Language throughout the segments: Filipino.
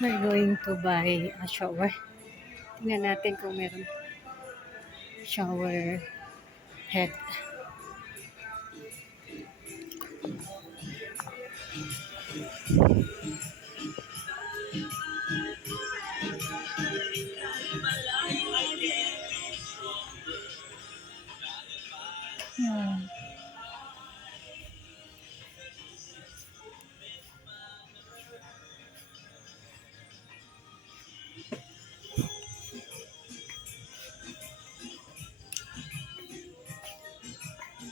We're going to buy a shower. Tingnan natin kung meron shower head. Yan.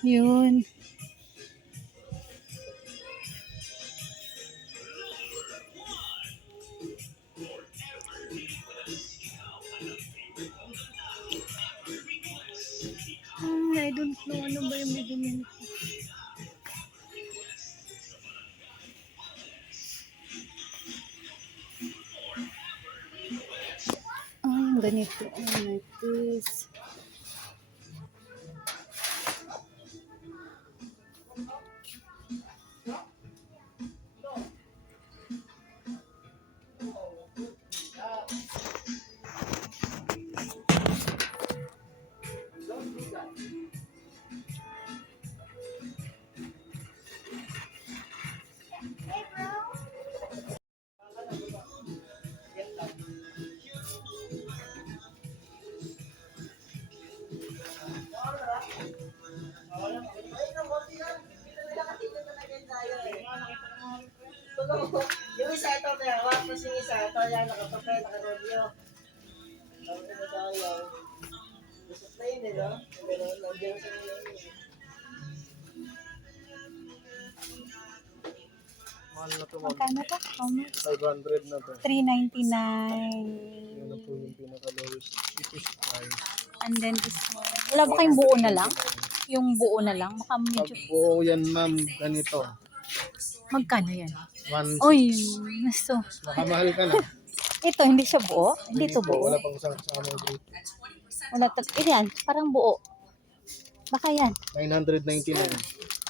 Yun. I don't know ano ba yung bibili ko. Yung ganito. Like this. Yung isa ito, kaya wak pa yung isa ito, yan, nakapapay, nakarodyo. Ito tayo. Gusto na yun, no? Pero nandiyan sa nila yun. Mahal na to, ma'am. Magkano to? How much? 500 na to. 399. Yan na po yung pinaka-lowest, cheapest price. And then this one. Wala ba kayong buo na lang? Yung buo na lang? Baka medyo... Pag buo yan, ma'am, ganito. Magkano yan? 1, Uy, gusto. makamahal ka na. Ito, hindi siya buo? Hindi to buo? Wala pang isang kasama group. Wala to. Yan, parang buo. Baka yan. 999.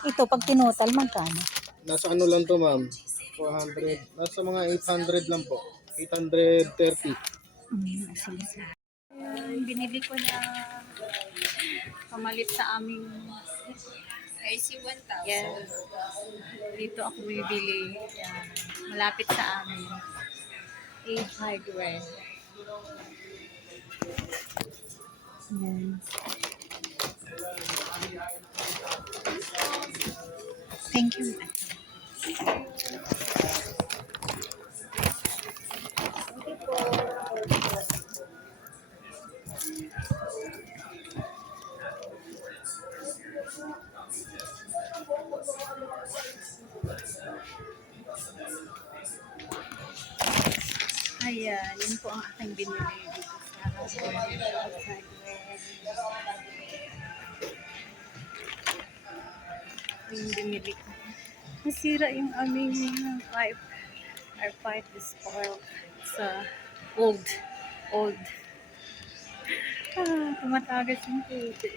Ito, pag tinotal, magkano? Nasa ano lang to, ma'am? 400. Nasa mga 800 lang po. 830. Sige, sige. Binili ko na pamalit sa aming IC 1000. Yes. Dito ako bibili. Yan. Malapit sa amin. 8 hardware. Yan. Thank you. Ayan, yun po ang aking binili dito sa hardware. Yung binili ko. Nasira yung aming pipe. Our pipe is spoiled. It's old. Tumatagas yung tubig.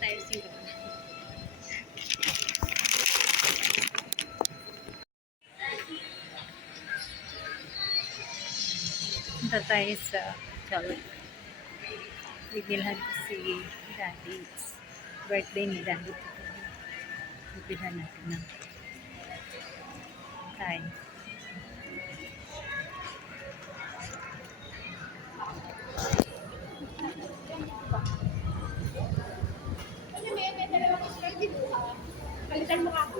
Tayo sila. Punta tayo sa Akala. Bibilhan ko si Daddy. Birthday ni Daddy. Bibilhan natin ng kain. Palitan mo ako.